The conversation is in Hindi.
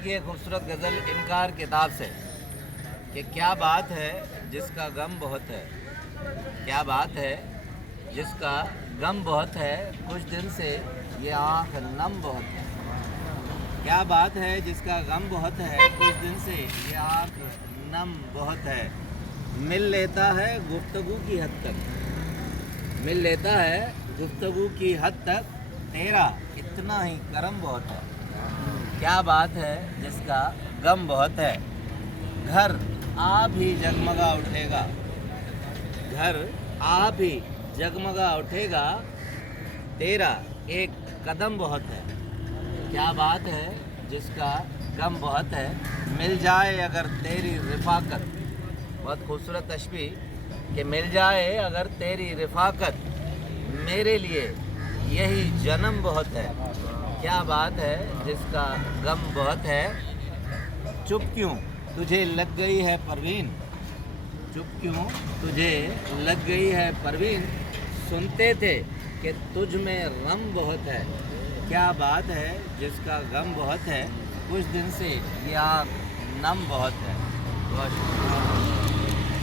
की एक खूबसूरत गज़ल इनकार किताब से कि क्या बात है जिसका गम बहुत है, क्या बात है जिसका गम बहुत है, कुछ दिन से ये आँख नम बहुत है। क्या बात है जिसका गम बहुत है, कुछ दिन से ये आँख नम बहुत है। मिल लेता है गुफ्तगू की हद तक, मिल लेता है गुफ्तगू की हद तक, तेरा इतना ही करम बहुत है। क्या बात है जिसका गम बहुत है। घर आप ही जगमगा उठेगा, घर आप ही जगमगा उठेगा, तेरा एक कदम बहुत है। क्या बात है जिसका गम बहुत है। मिल जाए अगर तेरी रिफाकत, बहुत खूबसूरत तशबीह कि मिल जाए अगर तेरी रिफाकत, मेरे लिए यही जन्म बहुत है। क्या बात है जिसका गम बहुत है। चुप क्यों तुझे लग गई है परवीन, चुप क्यों तुझे लग गई है परवीन, सुनते थे कि तुझ में गम बहुत है। क्या बात है जिसका गम बहुत है, कुछ दिन से ये आँख नम बहुत है। बहुत शुक्रिया।